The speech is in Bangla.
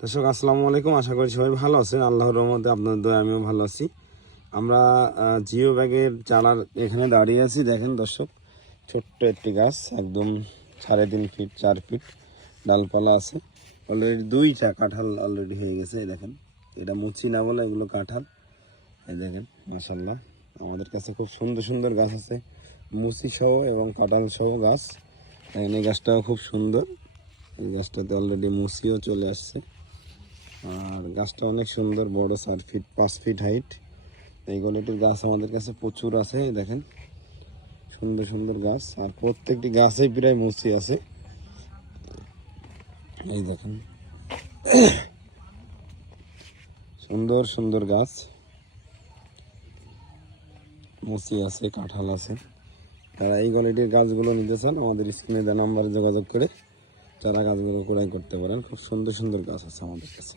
দর্শক, আসসালামু আলাইকুম। আশা করি সবাই ভালো আছেন। আল্লাহর রহমতে আপনাদের দয়া আমিও ভালো আছি। আমরা জিও ব্যাগের চারার এখানে দাঁড়িয়ে আছি। দেখেন দর্শক, ছোট্ট একটি গাছ, একদম সাড়ে তিন ফিট, চার ফিট, ডালপালা আছে। অলরেডি দুইটা কাঁঠাল অলরেডি হয়ে গেছে, এই দেখেন। এটা মুচি না বলে এগুলো কাঁঠাল। এই দেখেন মাসাল্লাহ আমাদের কাছে খুব সুন্দর সুন্দর গাছ আছে। মুচি সহ এবং কাঁঠাল সহ গাছ। এই গাছটাও খুব সুন্দর। এই গাছটাতে অলরেডি মুসিও চলে আসছে। গাছটা অনেক সুন্দর, বড় চার ফিট পাঁচ ফিট হাইট এই কোয়ালিটির গাছ আমাদের কাছে প্রচুর আছে দেখেন। সুন্দর সুন্দর গাছ, আর প্রত্যেকটি গাছেই প্রায় মুসি আছে। এই দেখেন। সুন্দর সুন্দর গাছ। মুসি আছে, কাঁঠাল আছে। তারা এই কোয়ালিটির গাছগুলো নিতে চান, আমাদের স্ক্রিনে দেওয়া নাম্বারে যোগাযোগ করে চারা গাছগুলো ক্রয় করতে পারেন। খুব সুন্দর সুন্দর গাছ আছে আমাদের কাছে।